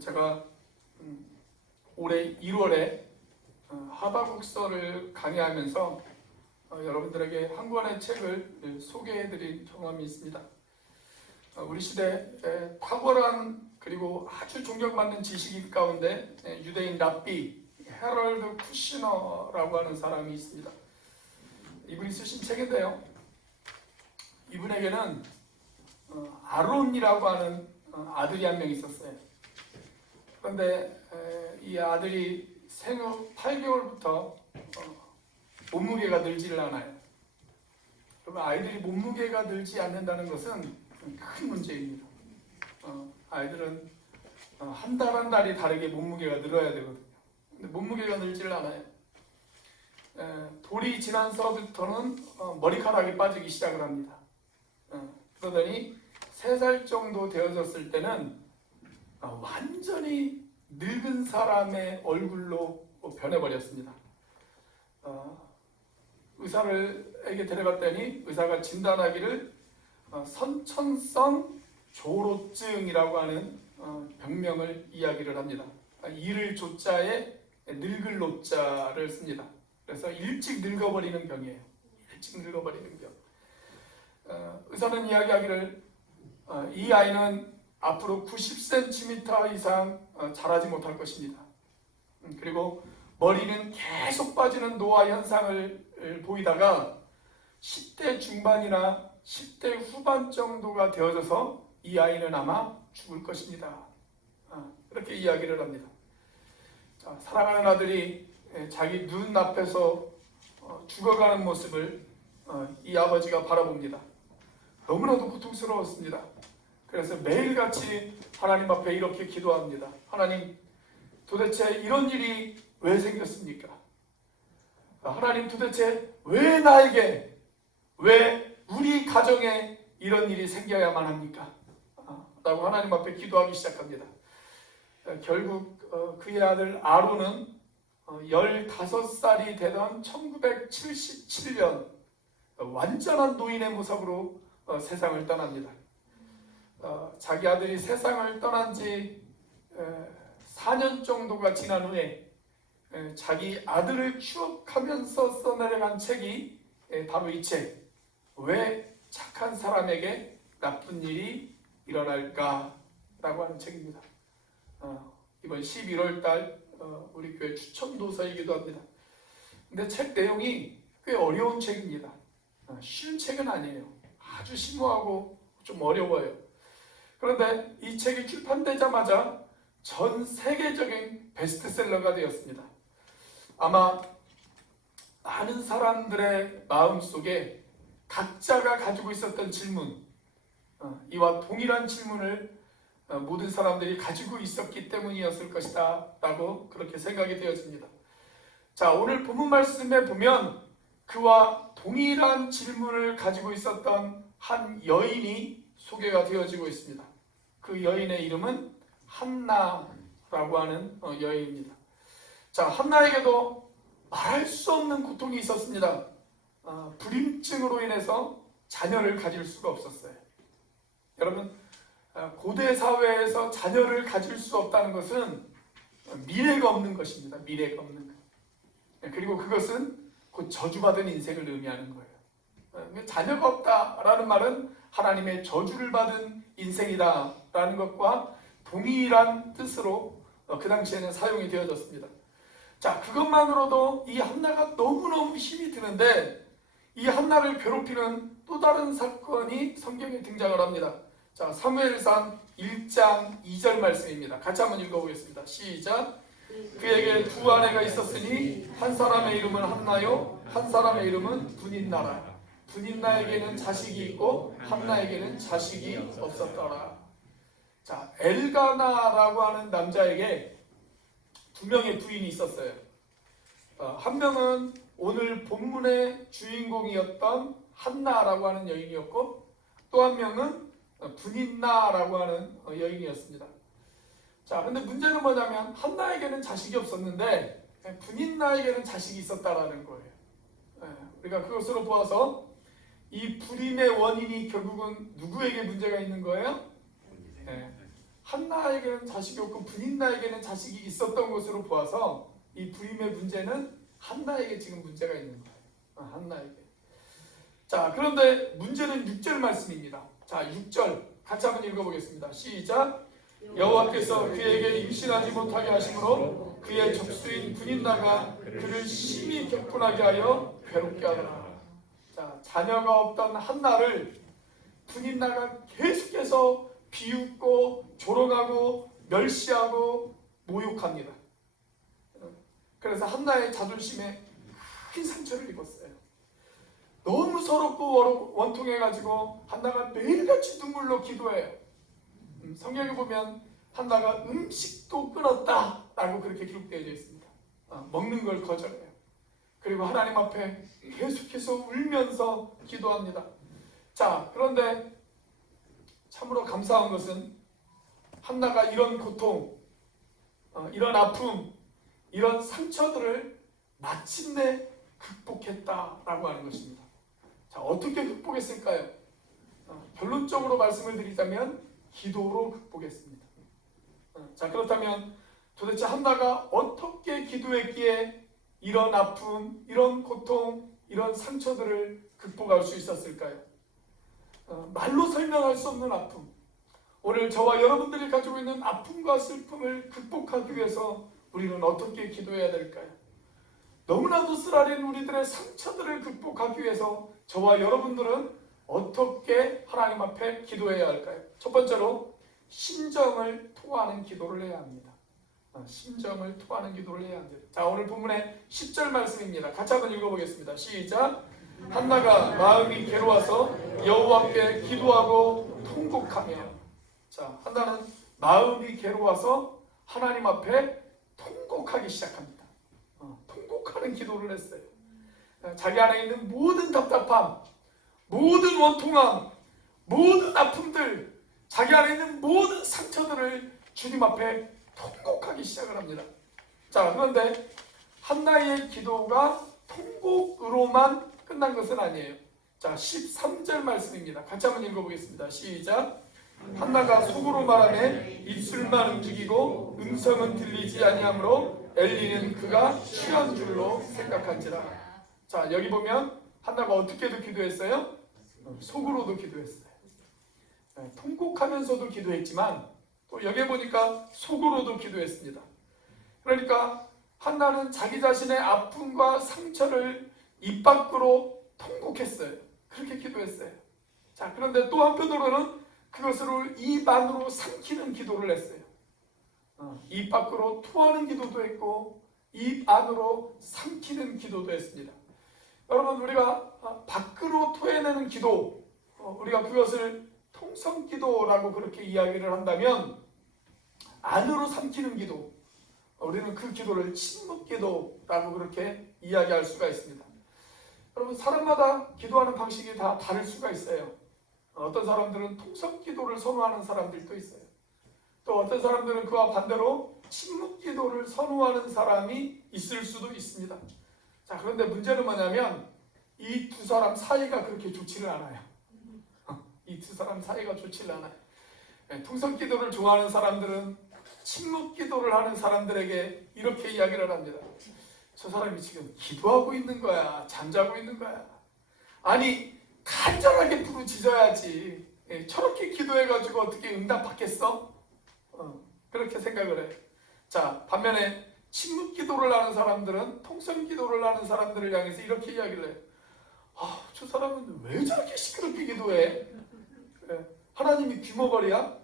제가 올해 1월에 하바국서를 강의하면서 여러분들에게 한 권의 책을 소개해드린 경험이 있습니다. 우리 시대에 탁월한 그리고 아주 존경받는 지식인 가운데 유대인 랍비 헤럴드 쿠시너라고 하는 사람이 있습니다. 이분이 쓰신 책인데요, 이분에게는 아론이라고 하는 아들이 한 명 있었어요. 그런데 이 아들이 생후 8개월부터 몸무게가 늘지를 않아요. 그러면 아이들이 몸무게가 늘지 않는다는 것은 큰 문제입니다. 아이들은 한 달 한 달이 다르게 몸무게가 늘어야 되거든요. 근데 몸무게가 늘지를 않아요. 돌이 지나서부터는 머리카락이 빠지기 시작을 합니다. 그러더니 3살 정도 되어졌을 때는 완전히 늙은 사람의 얼굴로 변해버렸습니다. 의사에게 데려갔더니 의사가 진단하기를 선천성 조로증이라고 하는 병명을 이야기를 합니다. 이를 조자에 늙을 노자를 씁니다. 그래서 일찍 늙어버리는 병이에요. 일찍 늙어버리는 병. 의사는 이야기하기를 이 아이는 앞으로 90cm 이상 자라지 못할 것입니다. 그리고 머리는 계속 빠지는 노화 현상을 보이다가 10대 중반이나 10대 후반 정도가 되어져서 이 아이는 아마 죽을 것입니다. 이렇게 이야기를 합니다. 사랑하는 아들이 자기 눈앞에서 죽어가는 모습을 이 아버지가 바라봅니다. 너무나도 고통스러웠습니다. 그래서 매일같이 하나님 앞에 이렇게 기도합니다. 하나님, 도대체 이런 일이 왜 생겼습니까? 하나님, 도대체 왜 나에게, 왜 우리 가정에 이런 일이 생겨야만 합니까? 라고 하나님 앞에 기도하기 시작합니다. 결국 그의 아들 아론은 15살이 되던 1977년 완전한 노인의 모습으로 세상을 떠납니다. 자기 아들이 세상을 떠난 지 4년 정도가 지난 후에 자기 아들을 추억하면서 써내려간 책이 바로 이 책, 왜 착한 사람에게 나쁜 일이 일어날까? 라고 하는 책입니다. 이번 11월 달 우리 교회 추천 도서이기도 합니다. 근데 책 내용이 꽤 어려운 책입니다. 쉬운 책은 아니에요. 아주 심오하고 좀 어려워요. 그런데 이 책이 출판되자마자 전 세계적인 베스트셀러가 되었습니다. 아마 많은 사람들의 마음속에 각자가 가지고 있었던 질문, 이와 동일한 질문을 모든 사람들이 가지고 있었기 때문이었을 것이다 라고 그렇게 생각이 되어집니다. 자, 오늘 본문 말씀에 보면 그와 동일한 질문을 가지고 있었던 한 여인이 소개가 되어지고 있습니다. 그 여인의 이름은 한나라고 하는 여인입니다. 자, 한나에게도 말할 수 없는 고통이 있었습니다. 불임증으로 인해서 자녀를 가질 수가 없었어요. 여러분, 고대 사회에서 자녀를 가질 수 없다는 것은 미래가 없는 것입니다. 미래가 없는 것. 그리고 그것은 곧 저주받은 인생을 의미하는 거예요. 자녀가 없다라는 말은 하나님의 저주를 받은 인생이다라는 것과 동일한 뜻으로 그 당시에는 사용이 되어졌습니다. 자, 그것만으로도 이 한나가 너무너무 힘이 드는데 이 한나를 괴롭히는 또 다른 사건이 성경에 등장을 합니다. 자, 사무엘상 1장 2절 말씀입니다. 같이 한번 읽어보겠습니다. 시작. 그에게 두 아내가 있었으니 한 사람의 이름은 한나요, 한 사람의 이름은 분인나라. 분인나에게는 자식이 있고 한나에게는 자식이 없었더라. 자, 엘가나라고 하는 남자에게 2명의 부인이 있었어요. 한 명은 오늘 본문의 주인공이었던 한나라고 하는 여인이었고, 또 한 명은 분인나라고 하는 여인이었습니다. 자, 근데 문제는 뭐냐면 한나에게는 자식이 없었는데 분인나에게는 자식이 있었다라는 거예요. 우리가 그것으로 보아서 이 불임의 원인이 결국은 누구에게 문제가 있는 거예요? 한나에게는 자식이 없고 브닌나에게는 자식이 있었던 것으로 보아서 이 부임의 문제는 한나에게 지금 문제가 있는 거예요. 한나에게. 자, 그런데 문제는 6절 말씀입니다. 자, 6절 같이 한번 읽어보겠습니다. 시작. 여호와께서 그에게 임신하지 못하게 하심으로 그의 적수인 브닌나가 그를 심히 격분하게 하여 괴롭게 하더라. 자, 자녀가 없던 한나를 브닌나가 계속해서 비웃고 조롱하고 멸시하고 모욕합니다. 그래서 한나의 자존심에 큰 상처를 입었어요. 너무 서럽고 원통해가지고 한나가 매일같이 눈물로 기도해요. 성경에 보면 한나가 음식도 끊었다라고 그렇게 기록되어 있습니다. 먹는 걸 거절해요. 그리고 하나님 앞에 계속해서 울면서 기도합니다. 자, 그런데 참으로 감사한 것은 한나가 이런 고통, 이런 아픔, 이런 상처들을 마침내 극복했다라고 하는 것입니다. 자, 어떻게 극복했을까요? 결론적으로 말씀을 드리자면 기도로 극복했습니다. 자, 그렇다면 도대체 한나가 어떻게 기도했기에 이런 아픔, 이런 고통, 이런 상처들을 극복할 수 있었을까요? 말로 설명할 수 없는 아픔. 오늘 저와 여러분들이 가지고 있는 아픔과 슬픔을 극복하기 위해서 우리는 어떻게 기도해야 될까요? 너무나도 쓰라린 우리들의 상처들을 극복하기 위해서 저와 여러분들은 어떻게 하나님 앞에 기도해야 할까요? 첫 번째로 심정을 토하는 기도를 해야 합니다. 심정을 토하는 기도를 해야 합니다. 자, 오늘 본문의 10절 말씀입니다. 같이 한번 읽어보겠습니다. 시작. 한나가 마음이 괴로워서 여호와께 기도하고 통곡하며. 자, 한나는 마음이 괴로워서 하나님 앞에 통곡하기 시작합니다. 통곡하는 기도를 했어요. 자기 안에 있는 모든 답답함, 모든 원통함, 모든 아픔들, 자기 안에 있는 모든 상처들을 주님 앞에 통곡하기 시작을 합니다. 자, 그런데 한나의 기도가 통곡으로만 끝난 것은 아니에요. 자, 13절 말씀입니다. 같이 한번 읽어보겠습니다. 시작. 한나가 속으로 말하매 입술만 움직이고 음성은 들리지 아니하므로 엘리는 그가 취한 줄로 생각한지라. 자, 여기 보면 한나가 어떻게도 기도했어요? 속으로도 기도했어요. 통곡하면서도 기도했지만 또 여기 보니까 속으로도 기도했습니다. 그러니까 한나는 자기 자신의 아픔과 상처를 입 밖으로 통곡했어요. 그렇게 기도했어요. 자, 그런데 또 한편으로는 그것을 입 안으로 삼키는 기도를 했어요. 입 밖으로 토하는 기도도 했고 입 안으로 삼키는 기도도 했습니다. 여러분, 우리가 밖으로 토해내는 기도, 우리가 그것을 통성기도라고 그렇게 이야기를 한다면 안으로 삼키는 기도, 우리는 그 기도를 침묵기도라고 그렇게 이야기할 수가 있습니다. 여러분, 사람마다 기도하는 방식이 다 다를 수가 있어요. 어떤 사람들은 통성기도를 선호하는 사람들도 있어요. 또 어떤 사람들은 그와 반대로 침묵기도를 선호하는 사람이 있을 수도 있습니다. 자, 그런데 문제는 뭐냐면 이 두 사람 사이가 그렇게 좋지를 않아요. 이 두 사람 사이가 좋지를 않아요. 통성기도를 좋아하는 사람들은 침묵기도를 하는 사람들에게 이렇게 이야기를 합니다. 저 사람이 지금 기도하고 있는 거야? 잠자고 있는 거야? 아니, 간절하게 부르짖어야지. 저렇게 기도해가지고 어떻게 응답받겠어? 그렇게 생각을 해요. 자, 반면에 침묵기도를 하는 사람들은 통성기도를 하는 사람들을 향해서 이렇게 이야기를 해요. 저 사람은 왜 저렇게 시끄럽게 기도해? 하나님이 귀머거리야?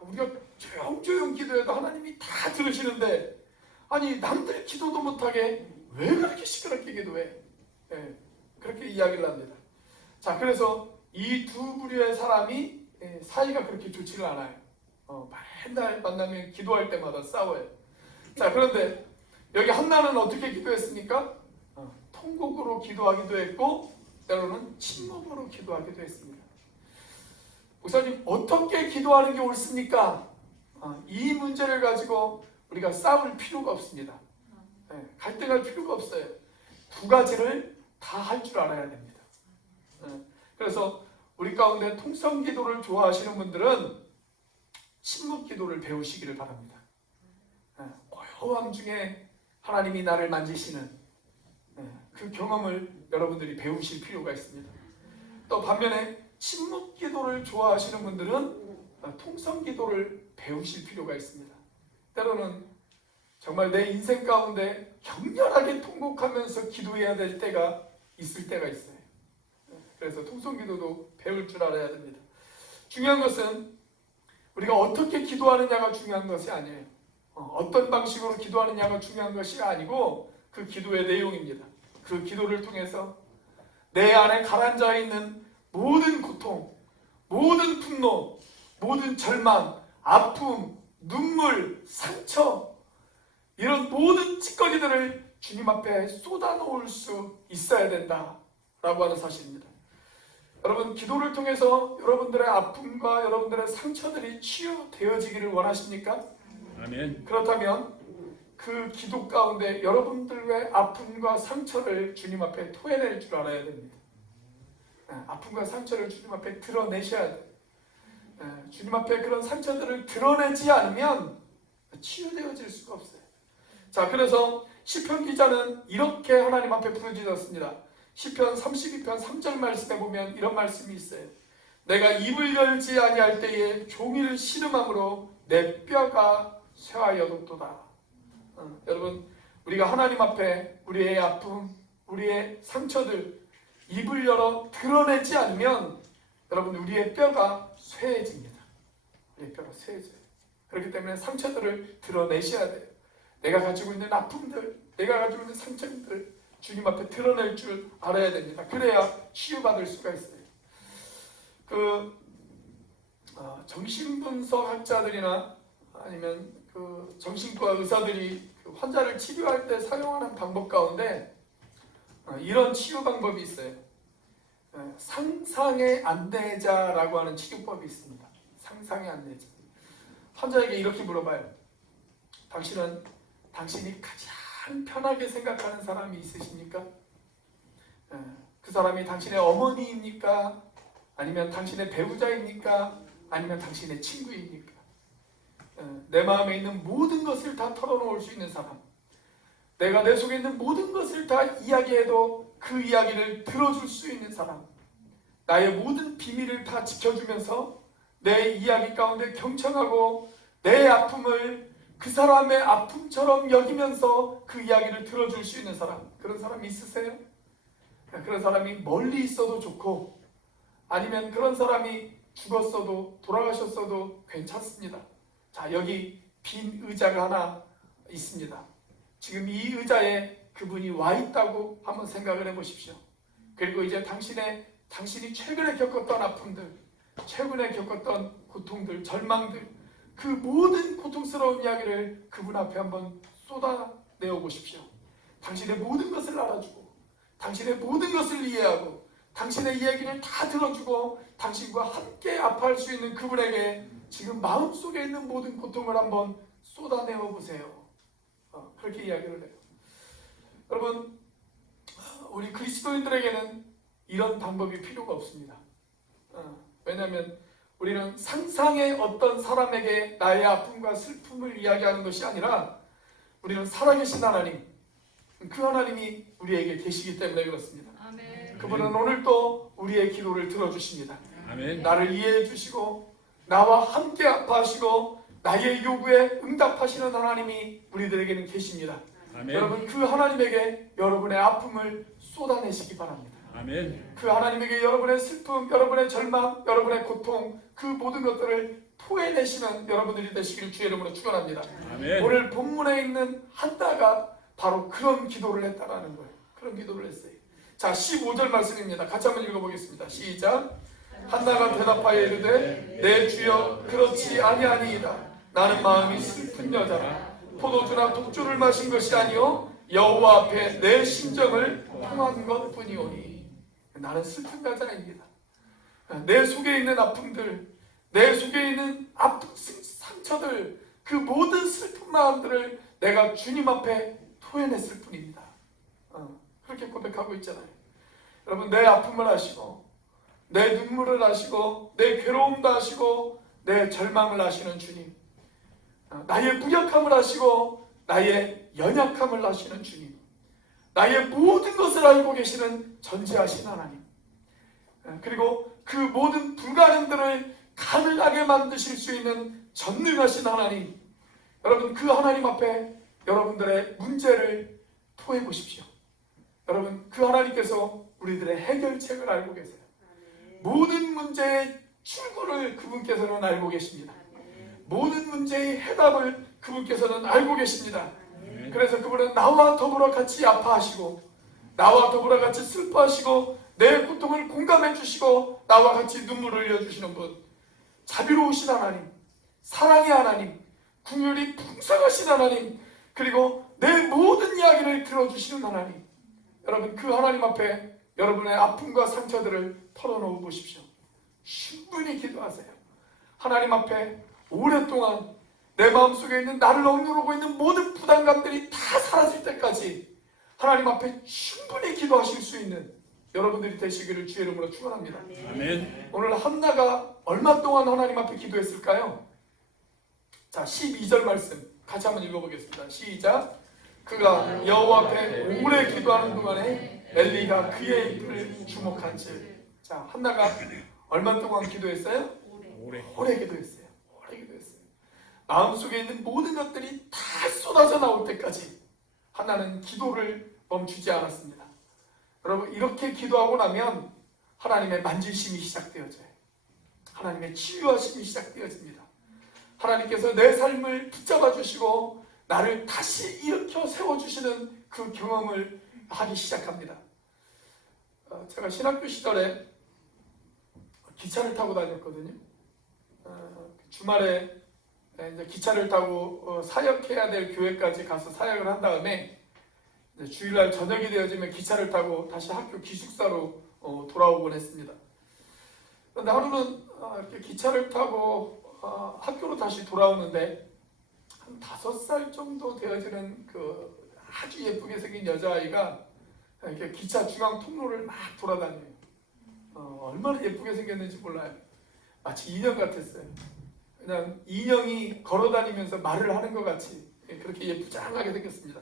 우리가 조용조용 기도해도 하나님이 다 들으시는데, 아니 남들 기도도 못하게 왜 그렇게 시끄럽게 기도해? 그렇게 이야기를 합니다. 자, 그래서 이 두 부류의 사람이 사이가 그렇게 좋지를 않아요. 맨날 만나면 기도할 때마다 싸워요. 자, 그런데 여기 한나는 어떻게 기도했습니까? 통곡으로 기도하기도 했고 때로는 침묵으로 기도하기도 했습니다. 목사님, 어떻게 기도하는 게 옳습니까? 이 문제를 가지고 우리가 싸울 필요가 없습니다. 갈등할 필요가 없어요. 두 가지를 다 할 줄 알아야 됩니다. 그래서 우리 가운데 통성기도를 좋아하시는 분들은 침묵 기도를 배우시기를 바랍니다. 고요함 중에 하나님이 나를 만지시는 그 경험을 여러분들이 배우실 필요가 있습니다. 또 반면에 침묵 기도를 좋아하시는 분들은 통성 기도를 배우실 필요가 있습니다. 때로는 정말 내 인생 가운데 격렬하게 통곡하면서 기도해야 될 때가 있을 때가 있어요. 그래서 통성 기도도 배울 줄 알아야 됩니다. 중요한 것은 우리가 어떻게 기도하느냐가 중요한 것이 아니에요. 어떤 방식으로 기도하느냐가 중요한 것이 아니고 그 기도의 내용입니다. 그 기도를 통해서 내 안에 가라앉아 있는 모든 고통, 모든 분노, 모든 절망, 아픔, 눈물, 상처, 이런 모든 찌꺼기들을 주님 앞에 쏟아놓을 수 있어야 된다라고 하는 사실입니다. 여러분, 기도를 통해서 여러분들의 아픔과 여러분들의 상처들이 치유되어지기를 원하십니까? 아멘. 그렇다면 그 기도 가운데 여러분들의 아픔과 상처를 주님 앞에 토해낼 줄 알아야 됩니다. 아픔과 상처를 주님 앞에 드러내셔야 돼요. 주님 앞에 그런 상처들을 드러내지 않으면 치유되어질 수가 없어요. 자, 그래서 시편 기자는 이렇게 하나님 앞에 부르짖었습니다. 시편 32편 3절 말씀에 보면 이런 말씀이 있어요. 내가 입을 열지 아니할 때에 종일 신음함으로 내 뼈가 쇠하여졌도다. 여러분, 우리가 하나님 앞에 우리의 아픔, 우리의 상처들 입을 열어 드러내지 않으면 여러분, 우리의 뼈가 쇠해집니다. 우리의 뼈가 쇠해져요. 그렇기 때문에 상처들을 드러내셔야 돼요. 내가 가지고 있는 아픔들, 내가 가지고 있는 상처들 주님 앞에 드러낼 줄 알아야 됩니다. 그래야 치유받을 수가 있어요. 정신분석학자들이나 아니면 정신과 의사들이 환자를 치료할 때 사용하는 방법 가운데 이런 치유 방법이 있어요. 상상의 안내자라고 하는 치료법이 있습니다. 상상의 안내자. 환자에게 이렇게 물어봐요. 당신이 가장 편하게 생각하는 사람이 있으십니까? 그 사람이 당신의 어머니입니까? 아니면 당신의 배우자입니까? 아니면 당신의 친구입니까? 내 마음에 있는 모든 것을 다 털어놓을 수 있는 사람, 내가 내 속에 있는 모든 것을 다 이야기해도 그 이야기를 들어줄 수 있는 사람, 나의 모든 비밀을 다 지켜주면서 내 이야기 가운데 경청하고 내 아픔을 그 사람의 아픔처럼 여기면서 그 이야기를 들어줄 수 있는 사람, 그런 사람이 있으세요? 그런 사람이 멀리 있어도 좋고 아니면 그런 사람이 죽었어도 돌아가셨어도 괜찮습니다. 자, 여기 빈 의자가 하나 있습니다. 지금 이 의자에 그분이 와 있다고 한번 생각을 해보십시오. 그리고 이제 당신이 최근에 겪었던 아픔들, 최근에 겪었던 고통들, 절망들, 그 모든 고통스러운 이야기를 그분 앞에 한번 쏟아내어 보십시오. 당신의 모든 것을 알아주고 당신의 모든 것을 이해하고 당신의 이야기를 다 들어주고 당신과 함께 아파할 수 있는 그분에게 지금 마음속에 있는 모든 고통을 한번 쏟아내어 보세요. 그렇게 이야기를 해요. 여러분, 우리 그리스도인들에게는 이런 방법이 필요가 없습니다. 왜냐하면 우리는 상상의 어떤 사람에게 나의 아픔과 슬픔을 이야기하는 것이 아니라 우리는 살아계신 하나님, 그 하나님이 우리에게 계시기 때문에 그렇습니다. 아멘. 그분은 오늘도 우리의 기도를 들어주십니다. 아멘. 나를 이해해 주시고 나와 함께 아파하시고 나의 요구에 응답하시는 하나님이 우리들에게는 계십니다. 아멘. 여러분, 그 하나님에게 여러분의 아픔을 쏟아내시기 바랍니다. 아멘. 그 하나님에게 여러분의 슬픔, 여러분의 절망, 여러분의 고통, 그 모든 것들을 토해내시는 여러분들이 되시기를 주의 이름으로 축원합니다. 아멘. 오늘 본문에 있는 한나가 바로 그런 기도를 했다라는 거예요. 그런 기도를 했어요. 자, 15절 말씀입니다. 같이 한번 읽어보겠습니다. 시작. 한나가 대답하여 이르되 내 주여 그렇지 아니하니이다. 나는 마음이 슬픈 여자라. 포도주나 독주를 마신 것이 아니요 여호와 앞에 내 심정을 통한 것뿐이오니. 나는 슬픈 여자입니다. 내 속에 있는 아픔들, 내 속에 있는 상처들, 그 모든 슬픈 마음들을 내가 주님 앞에 토해냈을 뿐입니다. 그렇게 고백하고 있잖아요. 여러분, 내 아픔을 아시고 내 눈물을 아시고 내 괴로움도 아시고 내 절망을 아시는 주님, 나의 무력함을 아시고 나의 연약함을 아시는 주님, 나의 모든 것을 알고 계시는 전지하신 하나님, 그리고 그 모든 불가능들을 가능하게 만드실 수 있는 전능하신 하나님, 여러분 그 하나님 앞에 여러분들의 문제를 토해 보십시오. 여러분 그 하나님께서 우리들의 해결책을 알고 계세요. 모든 문제의 출구를 그분께서는 알고 계십니다. 모든 문제의 해답을 그분께서는 알고 계십니다. 그래서 그분은 나와 더불어 같이 아파하시고 나와 더불어 같이 슬퍼하시고 내 고통을 공감해 주시고 나와 같이 눈물을 흘려주시는 분, 자비로우신 하나님, 사랑의 하나님, 긍휼이 풍성하신 하나님, 그리고 내 모든 이야기를 들어주시는 하나님, 여러분 그 하나님 앞에 여러분의 아픔과 상처들을 털어놓아 보십시오. 충분히 기도하세요. 하나님 앞에 오랫동안 내 마음속에 있는 나를 억누르고 있는 모든 부담감들이 다 사라질 때까지 하나님 앞에 충분히 기도하실 수 있는 여러분들이 되시기를 주의 이름으로 축원합니다. 아멘. 오늘 한나가 얼마 동안 하나님 앞에 기도했을까요? 자, 12절 말씀 같이 한번 읽어보겠습니다. 시작. 그가 여호와 앞에 오래 기도하는 동안에 엘리가 그의 입을 주목한즉. 자, 한나가 얼마 동안 기도했어요? 오래 기도했어요. 오래 기도했어요. 마음속에 있는 모든 것들이 다 쏟아져 나올 때까지 한나는 기도를 멈추지 않았습니다. 여러분 이렇게 기도하고 나면 하나님의 만지심이 시작되어져요. 하나님의 치유하심이 시작되어집니다. 하나님께서 내 삶을 붙잡아 주시고 나를 다시 일으켜 세워주시는 그 경험을 하기 시작합니다. 제가 신학교 시절에 기차를 타고 다녔거든요. 주말에 이제 기차를 타고 사역해야 될 교회까지 가서 사역을 한 다음에 주일날 저녁이 되어지면 기차를 타고 다시 학교 기숙사로 돌아오곤 했습니다. 그런데 하루는 이렇게 기차를 타고 학교로 다시 돌아오는데 한 5살 정도 되어지는 그 아주 예쁘게 생긴 여자아이가 이렇게 기차 중앙 통로를 막 돌아다녀요. 얼마나 예쁘게 생겼는지 몰라요. 마치 인형 같았어요. 그냥 인형이 걸어다니면서 말을 하는 것 같이 그렇게 예쁘장하게 생겼습니다.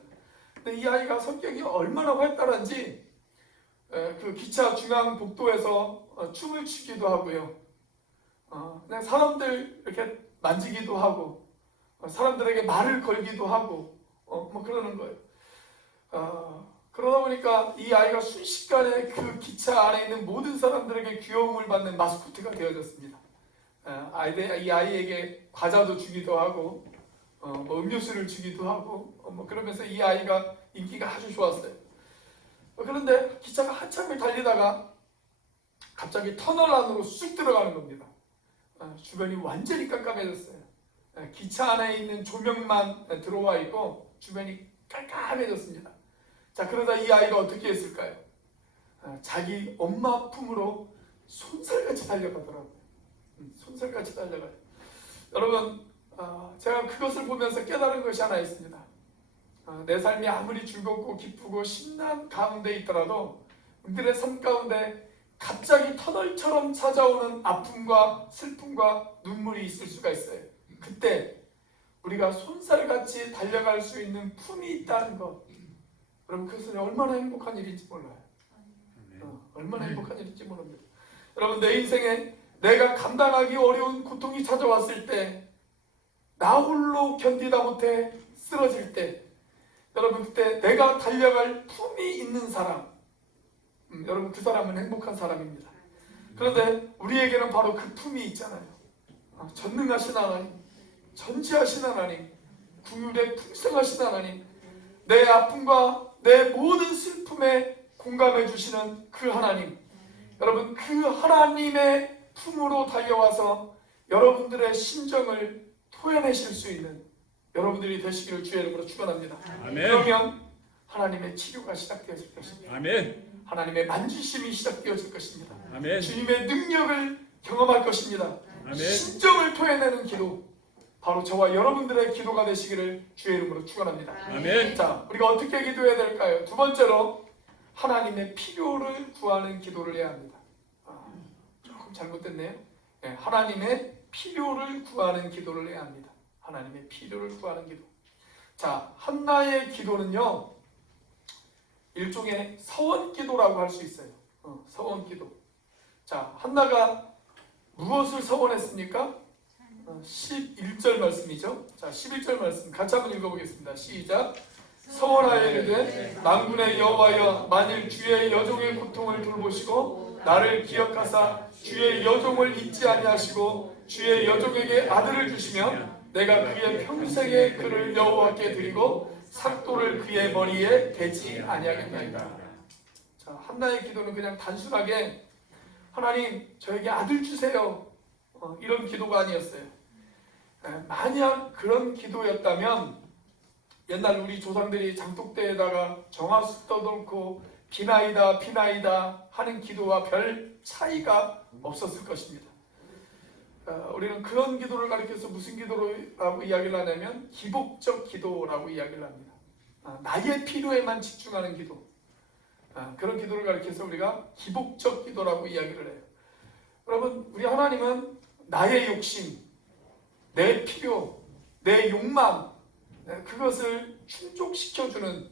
근데 이 아이가 성격이 얼마나 활달한지 그 기차 중앙 복도에서 춤을 추기도 하고요. 그냥 사람들 이렇게 만지기도 하고 사람들에게 말을 걸기도 하고 뭐 그러는 거예요. 그러다 보니까 이 아이가 순식간에 그 기차 안에 있는 모든 사람들에게 귀여움을 받는 마스코트가 되어졌습니다. 이 아이에게 과자도 주기도 하고 뭐 음료수를 주기도 하고 뭐 그러면서 이 아이가 인기가 아주 좋았어요. 그런데 기차가 한참을 달리다가 갑자기 터널 안으로 쑥 들어가는 겁니다. 주변이 완전히 깜깜해졌어요. 기차 안에 있는 조명만 들어와 있고 주변이 깜깜해졌습니다. 자, 그러다 이 아이가 어떻게 했을까요? 자기 엄마 품으로 손살같이 달려가더라고요. 손살같이 달려가요. 여러분, 제가 그것을 보면서 깨달은 것이 하나 있습니다. 내 삶이 아무리 즐겁고 기쁘고 신난 가운데 있더라도 우리들의 삶 가운데 갑자기 터널처럼 찾아오는 아픔과 슬픔과 눈물이 있을 수가 있어요. 그때 우리가 손살같이 달려갈 수 있는 품이 있다는 것, 여러분 그것은 얼마나 행복한 일인지 몰라요. 얼마나 행복한 일인지 모릅니다. 여러분 내 인생에 내가 감당하기 어려운 고통이 찾아왔을 때, 나 홀로 견디다 못해 쓰러질 때, 여러분 그때 내가 달려갈 품이 있는 사람, 여러분 그 사람은 행복한 사람입니다. 그런데 우리에게는 바로 그 품이 있잖아요. 전능하신 하나님, 전지하신 하나님, 긍휼에 풍성하신 하나님, 내 아픔과 내 모든 슬픔에 공감해 주시는 그 하나님, 여러분 그 하나님의 품으로 달려와서 여러분들의 심정을 토해내실 수 있는 여러분들이 되시기를 주의 이름으로 축원합니다. 아멘. 그러면 하나님의 치료가 시작되어질 것입니다. 아멘. 하나님의 만지심이 시작되어질 것입니다. 아멘. 주님의 능력을 경험할 것입니다. 아멘. 심정을 토해내는 기도, 바로 저와 여러분들의 기도가 되시기를 주의 이름으로 축원합니다. 아멘. 자, 우리가 어떻게 기도해야 될까요? 두 번째로 하나님의 필요를 구하는 기도를 해야 합니다. 조금 잘못됐네요. 하나님의 필요를 구하는 기도를 해야 합니다. 하나님의 필요를 구하는 기도. 자, 한나의 기도는요, 일종의 서원 기도라고 할 수 있어요. 서원 기도. 자, 한나가 무엇을 서원했습니까? 11절 말씀이죠. 자, 11절 말씀 같이 한번 읽어보겠습니다. 시작. 서원하여 이르되 만군의 여호와여, 만일 주의 여종의 고통을 돌보시고 나를 기억하사 주의 여종을 잊지 아니하시고 주의 여종에게 아들을 주시면 내가 그의 평생에 그를 여호와께 드리고 삭도를 그의 머리에 대지 아니하겠나이다. 자, 한나의 기도는 그냥 단순하게 하나님 저에게 아들 주세요, 이런 기도가 아니었어요. 만약 그런 기도였다면 옛날 우리 조상들이 장독대에다가 정화수 떠놓고 비나이다 비나이다 하는 기도와 별 차이가 없었을 것입니다. 우리는 그런 기도를 가리켜서 무슨 기도라고 이야기를 하냐면 기복적 기도라고 이야기를 합니다. 나의 필요에만 집중하는 기도, 그런 기도를 가리켜서 우리가 기복적 기도라고 이야기를 해요. 여러분, 우리 하나님은 나의 욕심, 내 필요, 내 욕망, 그것을 충족시켜주는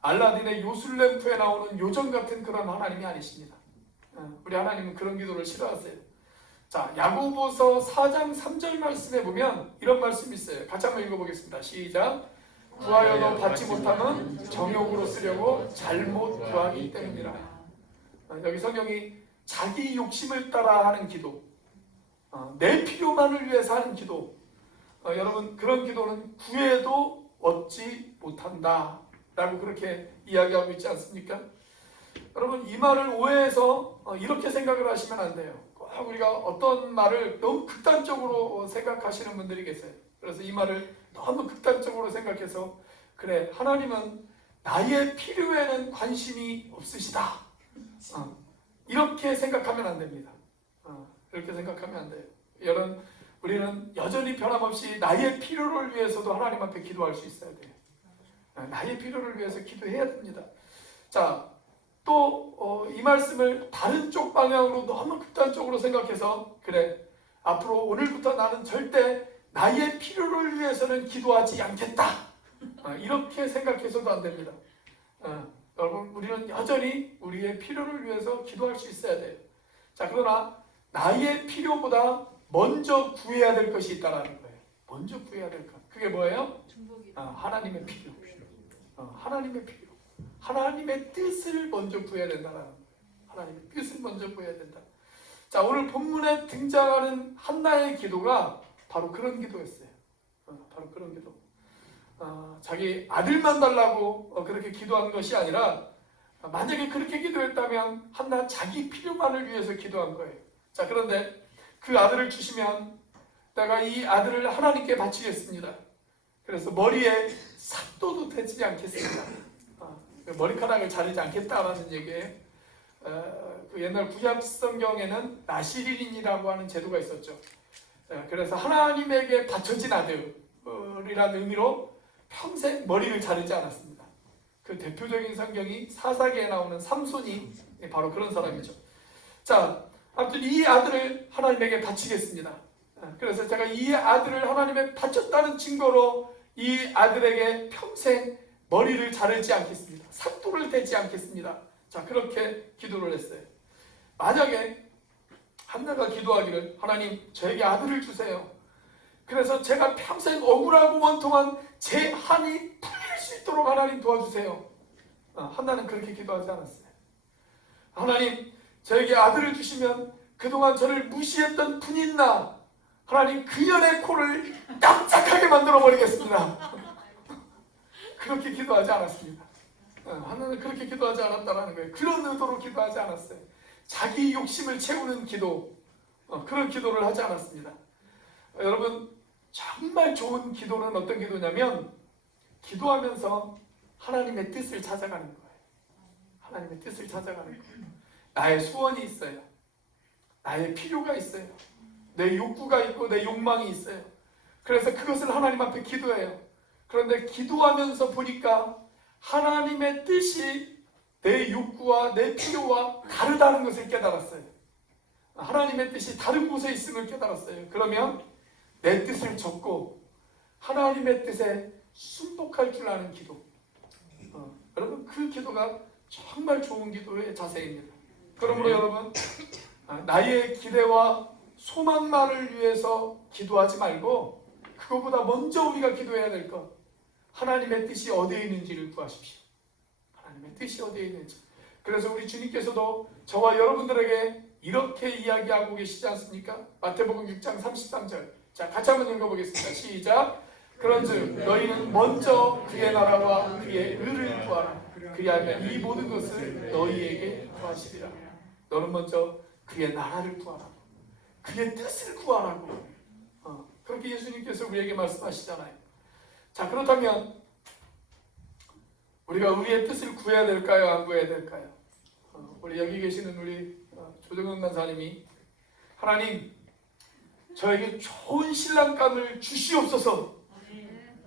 알라딘의 요술램프에 나오는 요정 같은 그런 하나님이 아니십니다. 우리 하나님은 그런 기도를 싫어하세요. 자, 야고보서 4장 3절 말씀에 보면 이런 말씀이 있어요. 같이 한번 읽어보겠습니다. 시작. 구하여도 받지 못함은 정욕으로 쓰려고 잘못 구하기 때문이라. 여기 성경이 자기 욕심을 따라 하는 기도, 내 필요만을 위해서 하는 기도, 여러분, 그런 기도는 구해도 얻지 못한다 라고 그렇게 이야기하고 있지 않습니까? 여러분, 이 말을 오해해서 이렇게 생각을 하시면 안 돼요. 우리가 어떤 말을 너무 극단적으로 생각하시는 분들이 계세요. 그래서 이 말을 너무 극단적으로 생각해서 그래, 하나님은 나의 필요에는 관심이 없으시다, 이렇게 생각하면 안 됩니다. 이렇게 생각하면 안 돼요. 여러분, 우리는 여전히 변함없이 나의 필요를 위해서도 하나님 앞에 기도할 수 있어야 돼요. 나의 필요를 위해서 기도해야 됩니다. 자, 또 이 말씀을 다른 쪽 방향으로 너무 극단적으로 생각해서 그래, 앞으로 오늘부터 나는 절대 나의 필요를 위해서는 기도하지 않겠다, 이렇게 생각해서도 안 됩니다. 여러분, 우리는 여전히 우리의 필요를 위해서 기도할 수 있어야 돼요. 자, 그러나 나의 필요보다 먼저 구해야 될 것이 있다는 거예요. 먼저 구해야 될 것. 그게 뭐예요? 하나님의 필요. 하나님의 필요. 하나님의 뜻을 먼저 구해야 된다는 거예요. 하나님의 뜻을 먼저 구해야 된다. 자, 오늘 본문에 등장하는 한나의 기도가 바로 그런 기도였어요. 바로 그런 기도. 자기 아들만 달라고 그렇게 기도한 것이 아니라, 만약에 그렇게 기도했다면 한나 자기 필요만을 위해서 기도한 거예요. 자, 그런데 그 아들을 주시면 내가 이 아들을 하나님께 바치겠습니다. 그래서 머리에 삭도도 되지 않겠습니다. 머리카락을 자르지 않겠다라는 얘기예요. 그 옛날 구약 성경에는 나시린이라고 하는 제도가 있었죠. 그래서 하나님에게 바쳐진 아들이라는 의미로 평생 머리를 자르지 않았습니다. 그 대표적인 성경이 사사기에 나오는 삼손이 바로 그런 사람이죠. 자, 아무튼 이 아들을 하나님에게 바치겠습니다. 그래서 제가 이 아들을 하나님에 바쳤다는 증거로 이 아들에게 평생 머리를 자르지 않겠습니다. 삭도를 대지 않겠습니다. 자, 그렇게 기도를 했어요. 만약에 한나가 기도하기를 하나님 저에게 아들을 주세요. 그래서 제가 평생 억울하고 원통한 제 한이 풀릴 수 있도록 하나님 도와주세요. 한나는 그렇게 기도하지 않았어요. 하나님 저에게 아들을 주시면 그동안 저를 무시했던 분인나 하나님 그년의 코를 납작하게 만들어 버리겠습니다. 그렇게 기도하지 않았습니다. 하나는 그렇게 기도하지 않았다는 거예요. 그런 의도로 기도하지 않았어요. 자기 욕심을 채우는 기도, 그런 기도를 하지 않았습니다. 여러분, 정말 좋은 기도는 어떤 기도냐면 기도하면서 하나님의 뜻을 찾아가는 거예요. 하나님의 뜻을 찾아가는 거예요. 나의 소원이 있어요. 나의 필요가 있어요. 내 욕구가 있고 내 욕망이 있어요. 그래서 그것을 하나님 앞에 기도해요. 그런데 기도하면서 보니까 하나님의 뜻이 내 욕구와 내 필요와 다르다는 것을 깨달았어요. 하나님의 뜻이 다른 곳에 있음을 깨달았어요. 그러면 내 뜻을 접고 하나님의 뜻에 순복할 줄 아는 기도. 여러분, 그 기도가 정말 좋은 기도의 자세입니다. 그러므로 여러분, 나의 기대와 소망만을 위해서 기도하지 말고 그거보다 먼저 우리가 기도해야 될 것, 하나님의 뜻이 어디에 있는지를 구하십시오. 하나님의 뜻이 어디에 있는지. 그래서 우리 주님께서도 저와 여러분들에게 이렇게 이야기하고 계시지 않습니까? 마태복음 6장 33절. 자, 같이 한번 읽어보겠습니다. 시작. 그런즉 너희는 먼저 그의 나라와 그의 의를 구하라. 그리하면 이 모든 것을 너희에게 더하시리라. 너는 먼저 그의 나라를 구하라. 그의 뜻을 구하라고. 그렇게 예수님께서 우리에게 말씀하시잖아요. 자, 그렇다면 우리가 우리의 뜻을 구해야 될까요? 안 구해야 될까요? 우리 여기 계시는 우리 조정은 간사님이 하나님, 저에게 좋은 신랑감을 주시옵소서,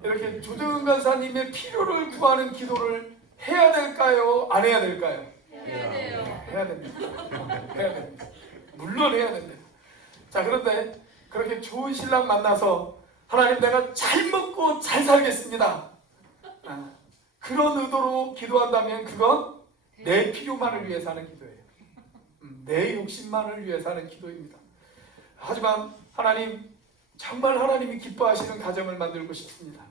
이렇게 조정은 간사님의 필요를 구하는 기도를 해야 될까요? 안 해야 될까요? 해야 돼요. 해야 됩니다. 해야 됩니다. 물론 해야 됩니다. 자, 그런데 그렇게 좋은 신랑 만나서 하나님, 내가 잘 먹고 잘 살겠습니다, 그런 의도로 기도한다면 그건 내 필요만을 위해서 하는 기도예요. 내 욕심만을 위해서 하는 기도입니다. 하지만 하나님, 정말 하나님이 기뻐하시는 가정을 만들고 싶습니다.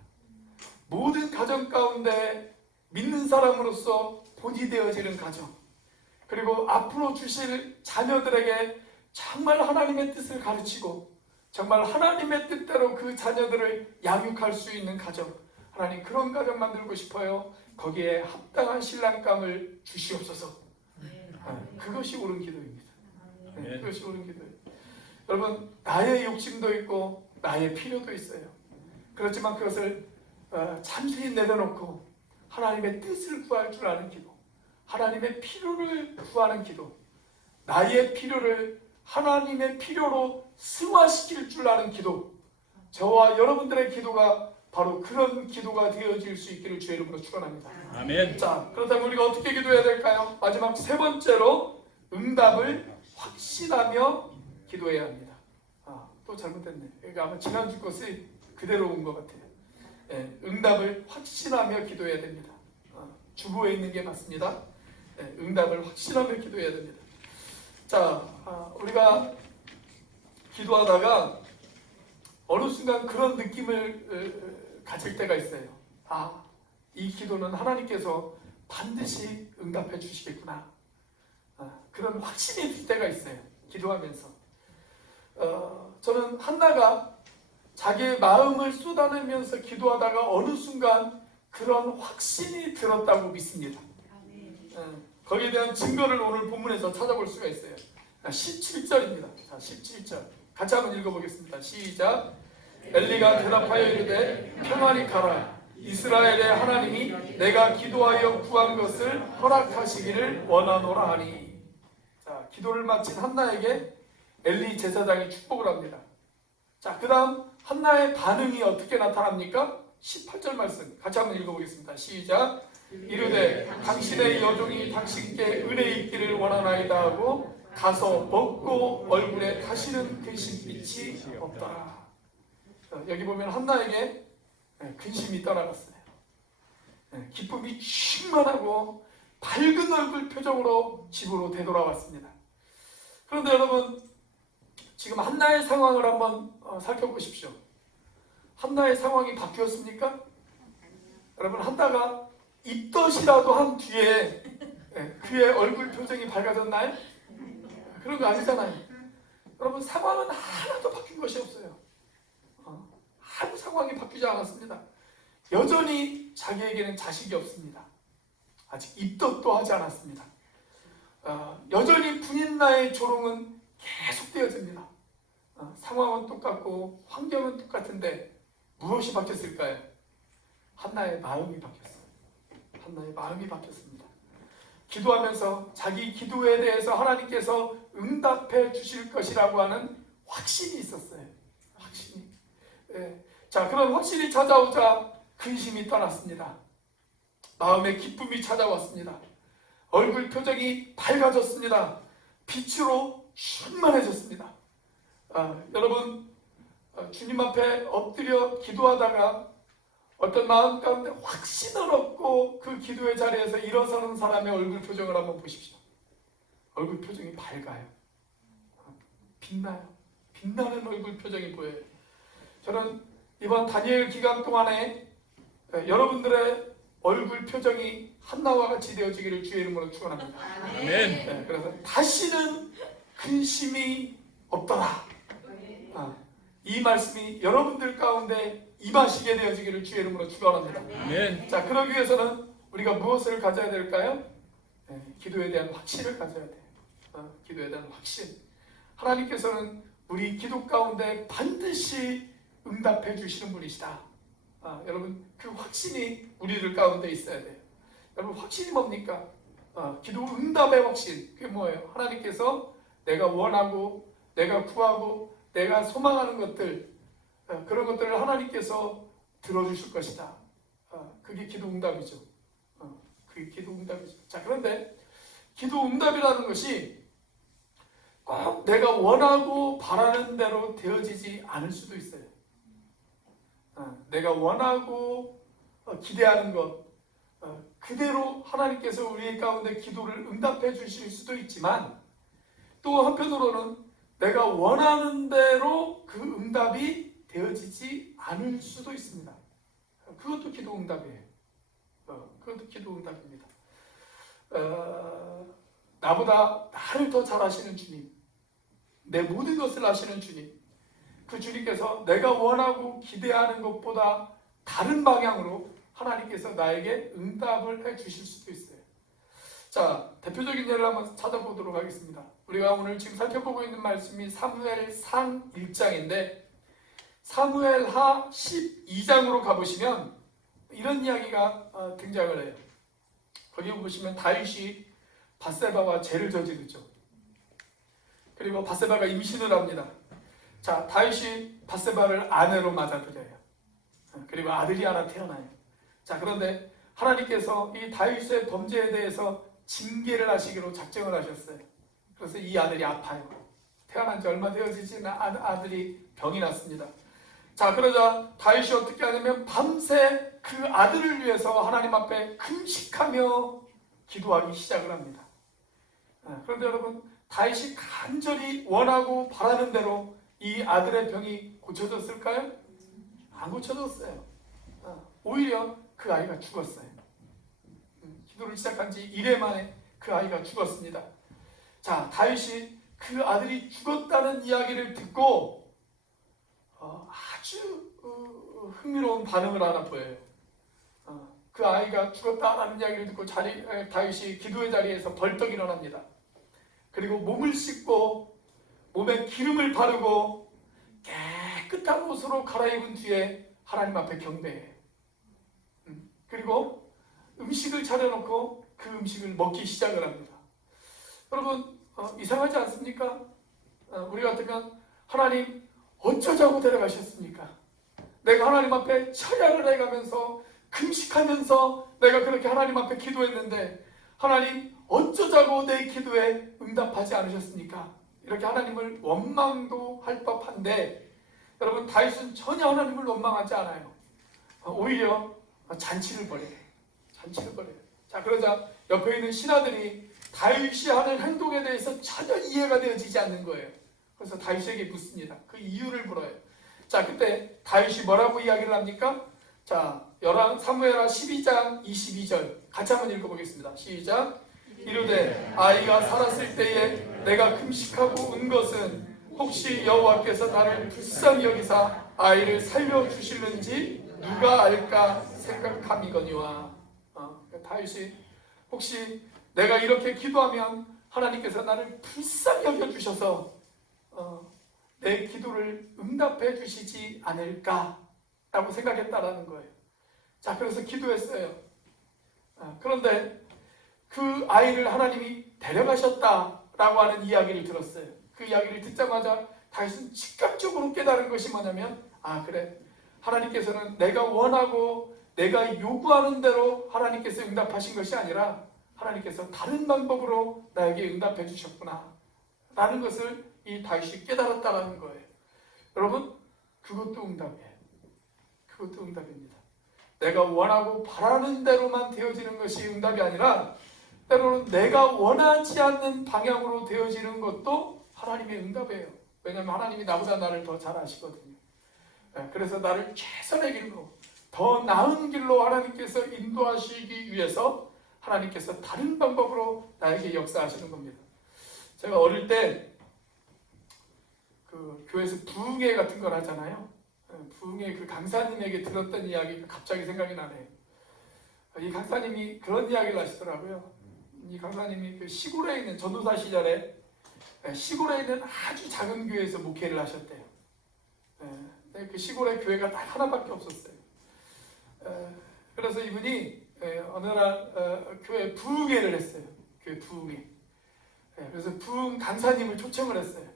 모든 가정 가운데 믿는 사람으로서 본이 되어지는 가정, 그리고 앞으로 주실 자녀들에게 정말 하나님의 뜻을 가르치고 정말 하나님의 뜻대로 그 자녀들을 양육할 수 있는 가정, 하나님 그런 가정 만들고 싶어요. 거기에 합당한 신랑감을 주시옵소서. 그것이 옳은 기도입니다. 그것이 옳은 기도예요. 여러분, 나의 욕심도 있고 나의 필요도 있어요. 그렇지만 그것을 잠시 내려놓고 하나님의 뜻을 구할 줄 아는 기도, 하나님의 필요를 구하는 기도, 나의 필요를 하나님의 필요로 승화시킬 줄 아는 기도, 저와 여러분들의 기도가 바로 그런 기도가 되어질 수 있기를 주의 이름으로 축원합니다. 아멘. 자, 그렇다면 우리가 어떻게 기도해야 될까요? 마지막 세 번째로 응답을 확신하며 기도해야 합니다. 또 잘못됐네. 그러니까 아마 지난주 것이 그대로 온 것 같아요. 응답을 확신하며 기도해야 됩니다. 주보에 있는 게 맞습니다. 응답을 확신하며 기도해야 됩니다. 자, 우리가 기도하다가 어느 순간 그런 느낌을 가질 때가 있어요. 이 기도는 하나님께서 반드시 응답해 주시겠구나. 그런 확신이 들 때가 있어요. 기도하면서. 저는 한나가 자기의 마음을 쏟아내면서 기도하다가 어느 순간 그런 확신이 들었다고 믿습니다. 거기에 대한 증거를 오늘 본문에서 찾아볼 수가 있어요. 17절입니다. 자, 17절 같이 한번 읽어보겠습니다. 시작. 엘리가 대답하여 이르되 평안히 가라. 이스라엘의 하나님이 내가 기도하여 구한 것을 허락하시기를 원하노라 하니. 자, 기도를 마친 한나에게 엘리 제사장이 축복을 합니다. 자, 그 다음 한나의 반응이 어떻게 나타납니까? 18절 말씀 같이 한번 읽어보겠습니다. 시작. 이르되 당신의 여종이 당신께 은혜 있기를 원하나이다 하고 가서 먹고 얼굴에 다시는 근심빛이 없더라. 여기 보면 한나에게 근심이 떠나갔어요. 기쁨이 충만하고 밝은 얼굴 표정으로 집으로 되돌아왔습니다. 그런데 여러분, 지금 한나의 상황을 한번 살펴보십시오. 한나의 상황이 바뀌었습니까? 여러분, 한나가 입덧이라도 한 뒤에 그의 얼굴 표정이 밝아졌나요? 그런 거 아니잖아요. 여러분, 상황은 하나도 바뀐 것이 없어요. 아무 상황이 바뀌지 않았습니다. 여전히 자기에게는 자식이 없습니다. 아직 입덧도 하지 않았습니다. 여전히 분인나의 조롱은 계속되어집니다. 상황은 똑같고 환경은 똑같은데 무엇이 바뀌었을까요? 한나의 마음이 바뀌었어요. 한나의 마음이 바뀌었습니다. 기도하면서 자기 기도에 대해서 하나님께서 응답해 주실 것이라고 하는 확신이 있었어요. 확신이. 자, 그런 확신이 찾아오자 근심이 떠났습니다. 마음에 기쁨이 찾아왔습니다. 얼굴 표정이 밝아졌습니다. 빛으로 충만해졌습니다. 여러분 주님 앞에 엎드려 기도하다가 어떤 마음 가운데 확신을 얻고 그 기도의 자리에서 일어서는 사람의 얼굴 표정을 한번 보십시오. 얼굴 표정이 밝아요. 빛나요. 빛나는 얼굴 표정이 보여요. 저는 이번 다니엘 기간 동안에 여러분들의 얼굴 표정이 한나와 같이 되어지기를 주의 이름으로 축원합니다. 아멘. 그래서 다시는 근심이 없더라. 이 말씀이 여러분들 가운데 임하시게 되어지기를 주의 이름으로 축원합니다. 아멘. 자, 그러기 위해서는 우리가 무엇을 가져야 될까요? 기도에 대한 확신을 가져야 돼요. 기도에 대한 확신. 하나님께서는 우리 기도 가운데 반드시 응답해 주시는 분이시다. 여러분 그 확신이 우리들 가운데 있어야 돼요. 여러분 확신이 뭡니까? 기도 응답의 확신. 그게 뭐예요? 하나님께서 내가 원하고 내가 구하고 내가 소망하는 것들, 그런 것들을 하나님께서 들어주실 것이다. 그게 기도 응답이죠. 그게 기도 응답이죠. 자, 그런데 기도 응답이라는 것이 꼭 내가 원하고 바라는 대로 되어지지 않을 수도 있어요. 내가 원하고 기대하는 것 그대로 하나님께서 우리 가운데 기도를 응답해 주실 수도 있지만, 또 한편으로는 내가 원하는 대로 그 응답이 되어지지 않을 수도 있습니다. 그것도 기도 응답이에요. 그것도 기도 응답입니다. 나보다 나를 더 잘 아시는 주님, 내 모든 것을 아시는 주님, 그 주님께서 내가 원하고 기대하는 것보다 다른 방향으로 하나님께서 나에게 응답을 해 주실 수도 있어요. 자, 대표적인 예를 한번 찾아보도록 하겠습니다. 우리가 오늘 지금 살펴보고 있는 말씀이 사무엘상 1장인데 사무엘하 12장으로 가보시면 이런 이야기가 등장을 해요. 거기 보시면 다윗이 밧세바와 죄를 저지르죠. 그리고 밧세바가 임신을 합니다. 자, 다윗이 밧세바를 아내로 맞아들여요. 그리고 아들이 하나 태어나요. 자, 그런데 하나님께서 이 다윗의 범죄에 대해서 징계를 하시기로 작정을 하셨어요. 그래서 이 아들이 아파요. 태어난 지 얼마 되어지지 않은 아들이 병이 났습니다. 자, 그러자 다윗이 어떻게 하냐면 밤새 그 아들을 위해서 하나님 앞에 금식하며 기도하기 시작을 합니다. 그런데 여러분, 다윗이 간절히 원하고 바라는 대로 이 아들의 병이 고쳐졌을까요? 안 고쳐졌어요. 오히려 그 아이가 죽었어요. 기도를 시작한 지 1회 만에 그 아이가 죽었습니다. 자, 다윗이 그 아들이 죽었다는 이야기를 듣고 아주 흥미로운 반응을 하나 보여요. 그 아이가 죽었다라는 이야기를 듣고 다윗이 기도의 자리에서 벌떡 일어납니다. 그리고 몸을 씻고 몸에 기름을 바르고 깨끗한 옷으로 갈아입은 뒤에 하나님 앞에 경배해요. 그리고 음식을 차려놓고 그 음식을 먹기 시작을 합니다. 여러분, 이상하지 않습니까? 우리 같으면 하나님 어쩌자고 데려가셨습니까? 내가 하나님 앞에 철야를 해가면서 금식하면서 내가 그렇게 하나님 앞에 기도했는데 하나님 어쩌자고 내 기도에 응답하지 않으셨습니까? 이렇게 하나님을 원망도 할 법한데, 여러분, 다윗은 전혀 하나님을 원망하지 않아요. 오히려 잔치를 벌여요. 잔치를 벌여요. 자, 그러자 옆에 있는 신하들이 다윗이 하는 행동에 대해서 전혀 이해가 되어지지 않는 거예요. 그래서 다윗에게 묻습니다. 그 이유를 물어요. 자, 그때 다윗이 뭐라고 이야기를 합니까? 자, 사무엘하 12장 22절 같이 한번 읽어보겠습니다. 시작. 이르되 아이가 살았을 때에 내가 금식하고 은 것은 혹시 여호와께서 나를 불쌍히 여기사 아이를 살려주실는지 누가 알까 생각함이거니와. 다윗이 혹시 내가 이렇게 기도하면 하나님께서 나를 불쌍히 여겨주셔서 내 기도를 응답해 주시지 않을까라고 생각했다라는 거예요. 자, 그래서 기도했어요. 그런데 그 아이를 하나님이 데려가셨다라고 하는 이야기를 들었어요. 그 이야기를 듣자마자 다윗은 즉각적으로 깨달은 것이 뭐냐면, 그래, 하나님께서는 내가 원하고 내가 요구하는 대로 하나님께서 응답하신 것이 아니라 하나님께서 다른 방법으로 나에게 응답해 주셨구나. 라는 것을 이 다윗이 깨달았다라는 거예요. 여러분, 그것도 응답이에요. 그것도 응답입니다. 내가 원하고 바라는 대로만 되어지는 것이 응답이 아니라 때로는 내가 원하지 않는 방향으로 되어지는 것도 하나님의 응답이에요. 왜냐하면 하나님이 나보다 나를 더 잘 아시거든요. 그래서 나를 최선의 길로, 더 나은 길로 하나님께서 인도하시기 위해서 하나님께서 다른 방법으로 나에게 역사하시는 겁니다. 제가 어릴 때 그 교회에서 부흥회 같은 걸 하잖아요. 부흥회 그 강사님에게 들었던 이야기가 갑자기 생각이 나네요. 이 강사님이 그런 이야기를 하시더라고요. 이 강사님이 그 시골에 있는 전도사 시절에 시골에 있는 아주 작은 교회에서 목회를 하셨대요. 그 시골에 교회가 딱 하나밖에 없었어요. 그래서 이분이 어느 날 교회 부흥회를 했어요. 교회 부흥회. 그래서 부흥 강사님을 초청을 했어요.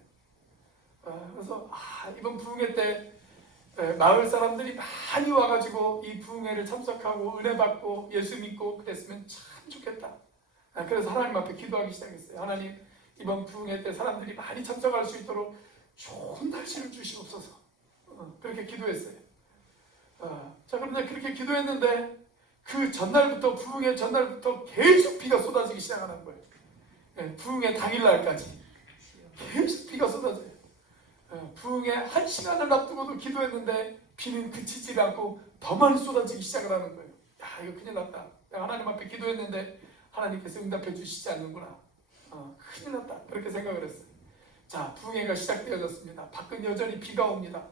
그래서 이번 부흥회 때 마을 사람들이 많이 와가지고 이 부흥회를 참석하고 은혜 받고 예수 믿고 그랬으면 참 좋겠다. 그래서 하나님 앞에 기도하기 시작했어요. 하나님, 이번 부흥회 때 사람들이 많이 참석할 수 있도록 좋은 날씨를 주시옵소서. 그렇게 기도했어요. 자, 그런데 그렇게 기도했는데 그 전날부터, 부흥회 전날부터 계속 비가 쏟아지기 시작하는 거예요. 부흥회 당일날까지 계속 비가 쏟아져요. 부흥회 1시간을 앞두고도 기도했는데 비는 그치지 않고 더 많이 쏟아지기 시작을 하는 거예요. 야, 이거 큰일 났다. 내가 하나님 앞에 기도했는데 하나님께서 응답해 주시지 않는구나. 큰일 났다. 그렇게 생각을 했어요. 자, 부흥회가 시작되어졌습니다. 밖은 여전히 비가 옵니다.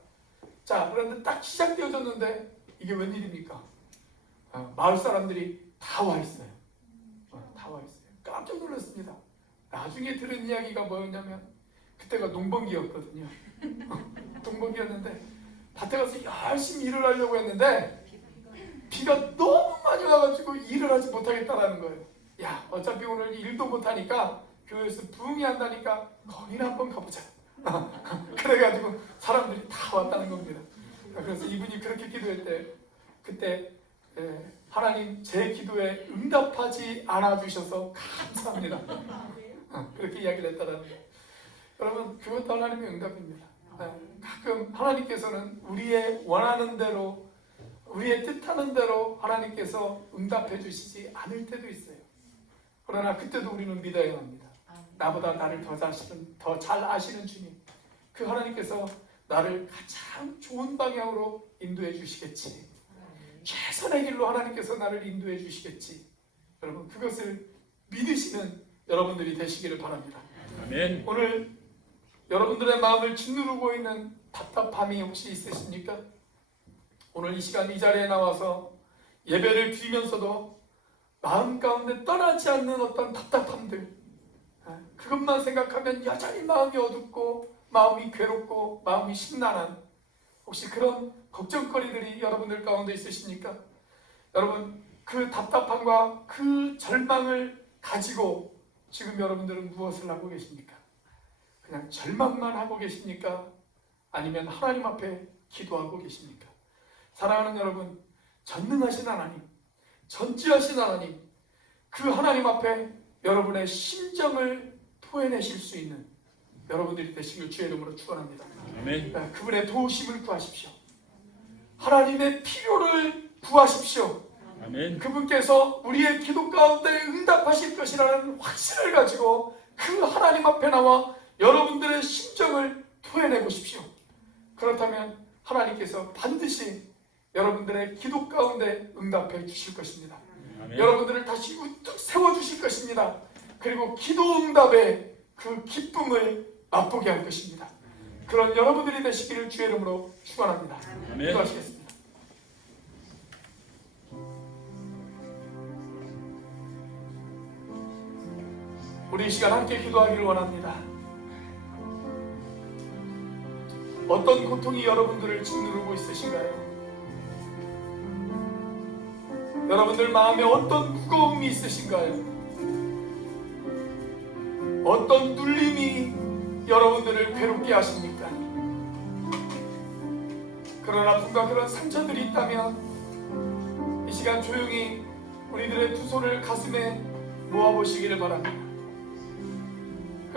자, 그런데 딱 시작되어졌는데 이게 웬일입니까? 마을 사람들이 다 와 있어요. 다 와 있어요. 깜짝 놀랐습니다. 나중에 들은 이야기가 뭐였냐면 그때가 농번기였거든요. 농번기였는데 밭에 가서 열심히 일을 하려고 했는데 비가 너무 많이 와가지고 일을 하지 못하겠다라는 거예요. 야, 어차피 오늘 일도 못하니까 교회에서 부흥회 한다니까 거기나 한번 가보자. 그래가지고 사람들이 다 왔다는 겁니다. 그래서 이분이 그렇게 기도했대. 그때 하나님 제 기도에 응답하지 않아 주셔서 감사합니다. 그렇게 이야기를 했다라는 거예요. 여러분, 그것도 하나님의 응답입니다. 가끔 하나님께서는 우리의 원하는 대로, 우리의 뜻하는 대로 하나님께서 응답해 주시지 않을 때도 있어요. 그러나 그때도 우리는 믿어야 합니다. 나보다 나를 더 잘 아시는 주님, 그 하나님께서 나를 가장 좋은 방향으로 인도해 주시겠지. 최선의 길로 하나님께서 나를 인도해 주시겠지. 여러분, 그것을 믿으시는 여러분들이 되시기를 바랍니다. 아멘. 오늘 여러분들의 마음을 짓누르고 있는 답답함이 혹시 있으십니까? 오늘 이 시간 이 자리에 나와서 예배를 드리면서도 마음 가운데 떠나지 않는 어떤 답답함들, 그것만 생각하면 여전히 마음이 어둡고 마음이 괴롭고 마음이 심란한 혹시 그런 걱정거리들이 여러분들 가운데 있으십니까? 여러분, 그 답답함과 그 절망을 가지고 지금 여러분들은 무엇을 하고 계십니까? 그냥 절망만 하고 계십니까? 아니면 하나님 앞에 기도하고 계십니까? 사랑하는 여러분, 전능하신 하나님, 전지하신 하나님, 그 하나님 앞에 여러분의 심정을 토해내실 수 있는 여러분들이 되시길 주의 이름으로 축원합니다. 아멘. 그분의 도우심을 구하십시오. 하나님의 필요를 구하십시오. 아멘. 그분께서 우리의 기도 가운데 응답하실 것이라는 확신을 가지고 그 하나님 앞에 나와 여러분들의 심정을 토해내 보십시오. 그렇다면 하나님께서 반드시 여러분들의 기도 가운데 응답해 주실 것입니다. 아멘. 여러분들을 다시 우뚝 세워주실 것입니다. 그리고 기도 응답의 그 기쁨을 맛보게 할 것입니다. 그런 여러분들이 되시기를 주의 이름으로 축원합니다. 아멘. 기도하시겠습니다. 우리 이 시간 함께 기도하기를 원합니다. 어떤 고통이 여러분들을 짓누르고 있으신가요? 여러분들 마음에 어떤 무거움이 있으신가요? 어떤 눌림이 여러분들을 괴롭게 하십니까? 그런 아픔과 그런 상처들이 있다면 이 시간 조용히 우리들의 두 손을 가슴에 모아보시기를 바랍니다.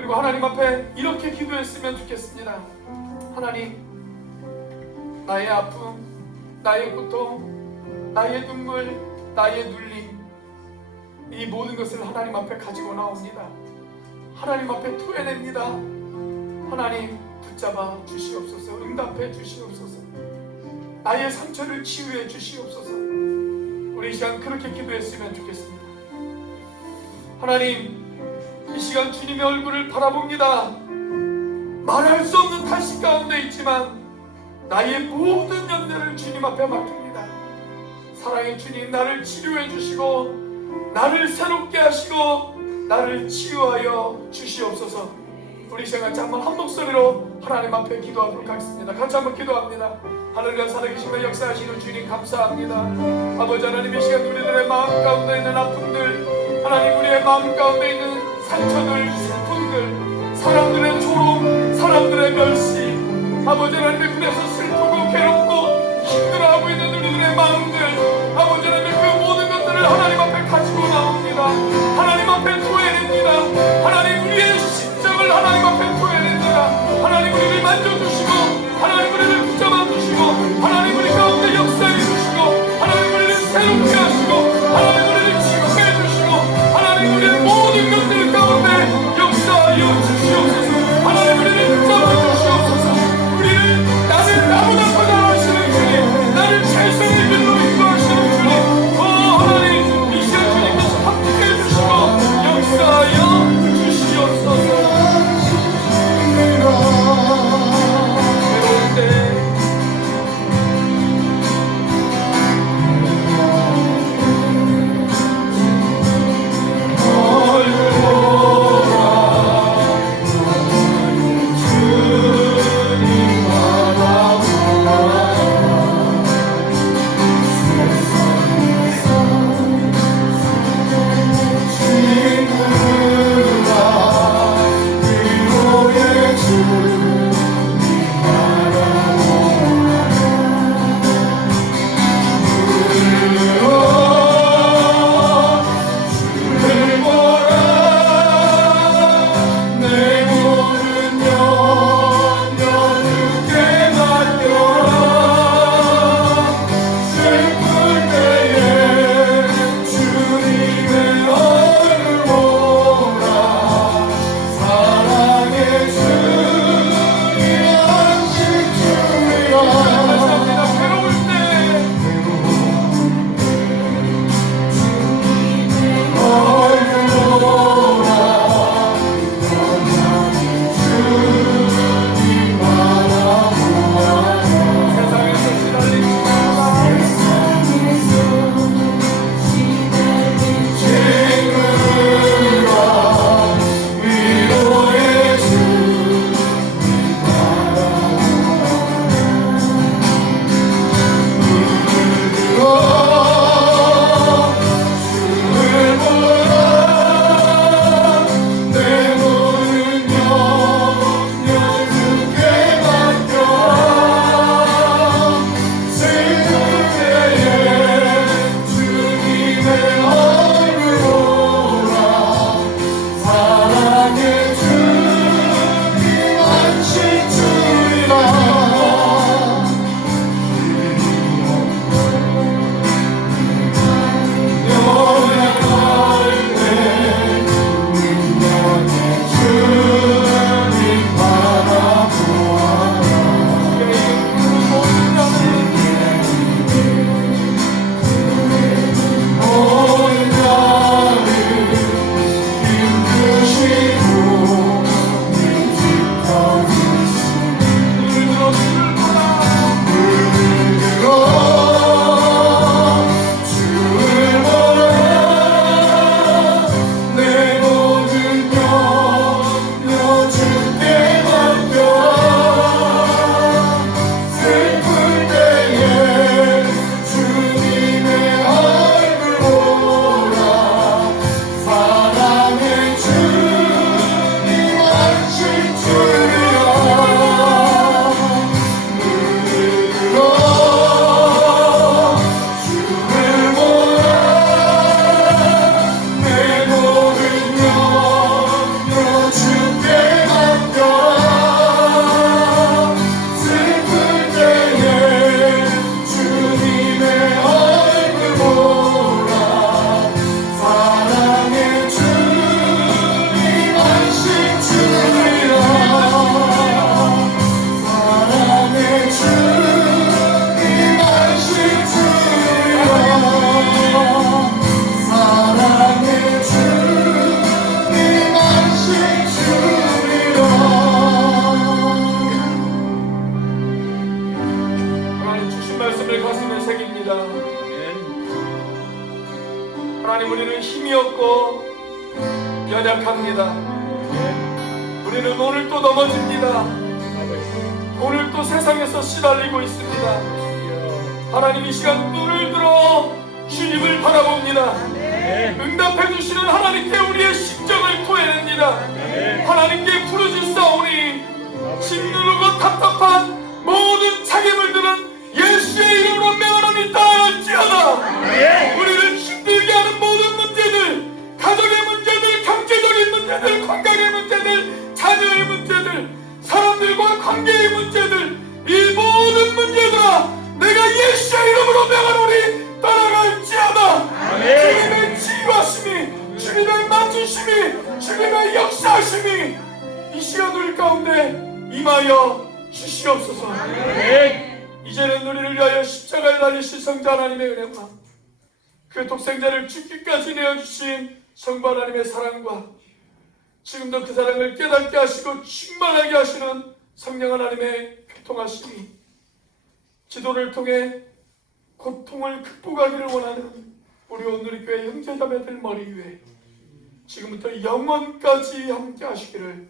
그리고 하나님 앞에 이렇게 기도했으면 좋겠습니다. 하나님, 나의 아픔, 나의 고통, 나의 눈물, 나의 눌림, 이 모든 것을 하나님 앞에 가지고 나옵니다. 하나님 앞에 토해냅니다. 하나님, 붙잡아 주시옵소서. 응답해 주시옵소서. 나의 상처를 치유해 주시옵소서. 우리 이 시간 그렇게 기도했으면 좋겠습니다. 하나님, 이 시간 주님의 얼굴을 바라봅니다. 말할 수 없는 탄식 가운데 있지만 나의 모든 염려를 주님 앞에 맡깁니다. 사랑의 주님, 나를 치료해 주시고 나를 새롭게 하시고 나를 치유하여 주시옵소서. 우리 이 시간 같이 한번 한 목소리로 하나님 앞에 기도하도록 하겠습니다. 같이 한번 기도합니다. 하늘과 살아계시며 역사하시는 주님 감사합니다. 아버지 하나님, 이 시간 우리들의 마음 가운데 있는 아픔들, 하나님 우리의 마음 가운데 있는 상처들, 슬픔들, 사람들의 조롱, 사람들의 멸시, 아버지 하나님의 그래서 슬프고 괴롭고 힘들어하고 있는 우리들의 마음들, 아버지 하나님 그 모든 것들을 하나님 앞에 가지고 나옵니다. 하나님 앞에 토해냅니다. 하나님 우리의 심정을 하나님 앞에 토해냅니다. 하나님 우리를 만져주시고 하나님 우리를 붙잡아 주시고 하나님 우리 가운데 역사해 주시고 하나님 우리를 새롭게 하시고 하나님 우리를 치유해 주시고 하나님 우리의 모든 것들 가운데 역사하여 주시옵소서. 하나님 우리를 붙잡아 주시옵소서. 우리를 나보다 더 잘하시는 주님, 나를 최선의 길로 인도하시는 주님, 하나님 이 시간 주님 힘이 없고 연약합니다. 우리는 오늘 또 넘어집니다. 오늘 또 세상에서 시달리고 있습니다. 하나님 이 시간 눈을 들어 주님을 바라봅니다. 응답해 주시는 하나님께 우리의 심정을 토해냅니다. 하나님께 부르짖사오니 짓누르고 답답한 모든 장애물들은 예수의 이름으로 명하노니 따할지어다. 우리를 힘들게 하는 모든 문제들, 가정의 문제들, 경제적인 문제들, 건강의 문제들, 자녀의 문제들, 사람들과 관계의 문제들, 이 모든 문제들아 내가 예수의 이름으로 명하노니 따라갈지어다. 주님의 치유하심이, 주님의 만지심이, 주님의 역사하심이 이 시간 우리 가운데 임하여 주시옵소서. 이제는 우리를 위하여 십자가에 달리신 성자 하나님의 은혜와 그 독생자를 죽기까지 내어주신 성부 하나님의 사랑과 지금도 그 사랑을 깨닫게 하시고 충만하게 하시는 성령 하나님의 교통하심이 기도를 통해 고통을 극복하기를 원하는 우리 오늘의 형제자매들 머리 위에 지금부터 영원까지 함께 하시기를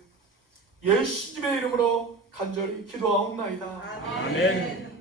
예수님의 이름으로 간절히 기도하옵나이다. 아멘.